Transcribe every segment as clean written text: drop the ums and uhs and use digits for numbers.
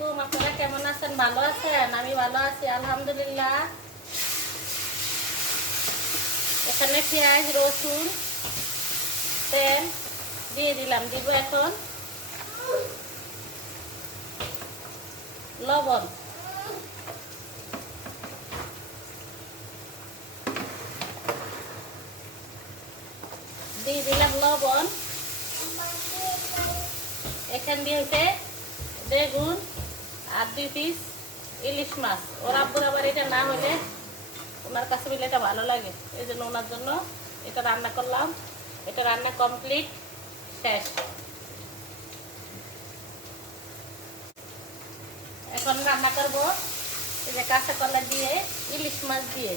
আলাইকুম। আপনারা কেমন আছেন? ভালো আছেন? আমি ভালো আছি আলহামদুলিল্লাহ। এখানে পেঁয়াজ, রসুন, তেল দিয়ে দিলাম। দিব এখন লবণ, দিয়ে দিলাম লবণ। এখান দিয়ে হচ্ছে বেগুন আর 2 পিস ইলিশ মাছ। ওর আব্বুর আবার এটা না হলে ওনার কাছে বলে এটা ভালো লাগে, এই জন্য ওনার জন্য এটা রান্না করলাম। এটা রান্না কমপ্লিট, শেষ। এখন রান্না করব এই যে কাঁচা কলা দিয়ে ইলিশ মাছ দিয়ে।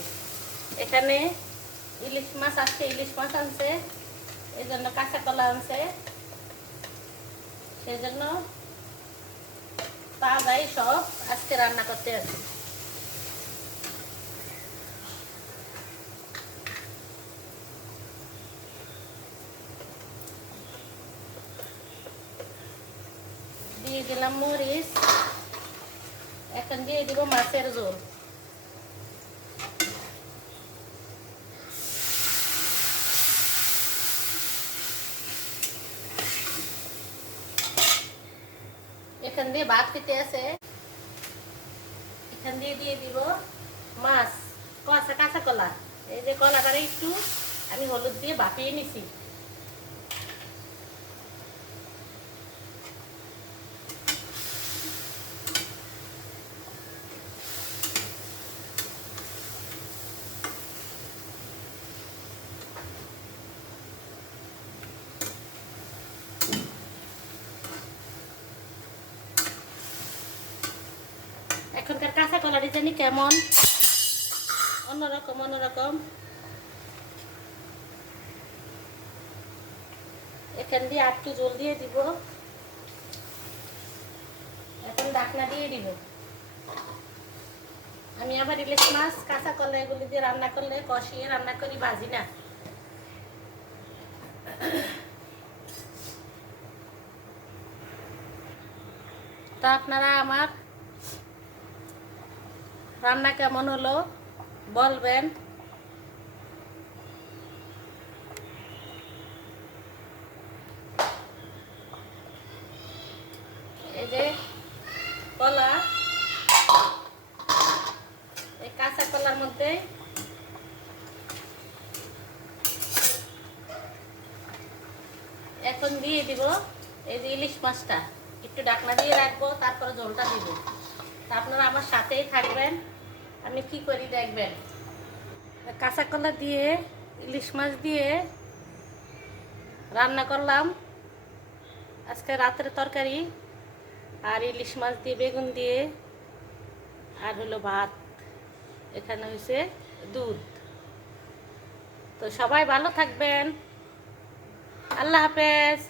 এখানে ইলিশ মাছ আজকে ইলিশ মাছ আনছে, এই জন্য কাঁচা কলা আনছে, সেই জন্য তাজাই সব আজকে রান্না করতে আছি। দিয়ে দিলাম মরিচ। এখন দিয়ে দিব মাছের ঝোল। এখান দিয়ে ভাত খেতে আছে। এখান দিয়ে দিব মাছ, কাঁচা কাঁচা কলা। এই যে কলাটারে একটু আমি হলুদ দিয়ে ভাপিয়ে নিছি। এখনকার কাঁচা কলা জানি কেমন, অন্যরকম অন্যরকম। এখান দিয়ে একটু জল দিয়ে দিব। এখন ঢাকনা দিয়ে দিব। আমি আবার ইলিশ মাছ কাঁচা কলা এগুলি দিয়ে রান্না করলে কষিয়ে রান্না করি, ভাজি না। তা আপনারা আমার রান্না কেমন হলো বলবেন। এই যে কলা, এই কাঁচা কলার মধ্যে এখন দিয়ে দিব এই যে ইলিশ মাছটা। একটু ঢাকনা দিয়ে রাখবো, তারপরে ঝোলটা দিব। তা আপনারা আমার সাথেই থাকবেন, আমি কি করি দেখবেন। কাঁচা কলা দিয়ে ইলিশ মাছ দিয়ে রান্না করলাম আজকে রাতের তরকারি, আর ইলিশ মাছ দিয়ে বেগুন দিয়ে, আর হলো ভাত। এখানে হয়েছে দুধ। তো সবাই ভালো থাকবেন, আল্লাহ হাফেজ।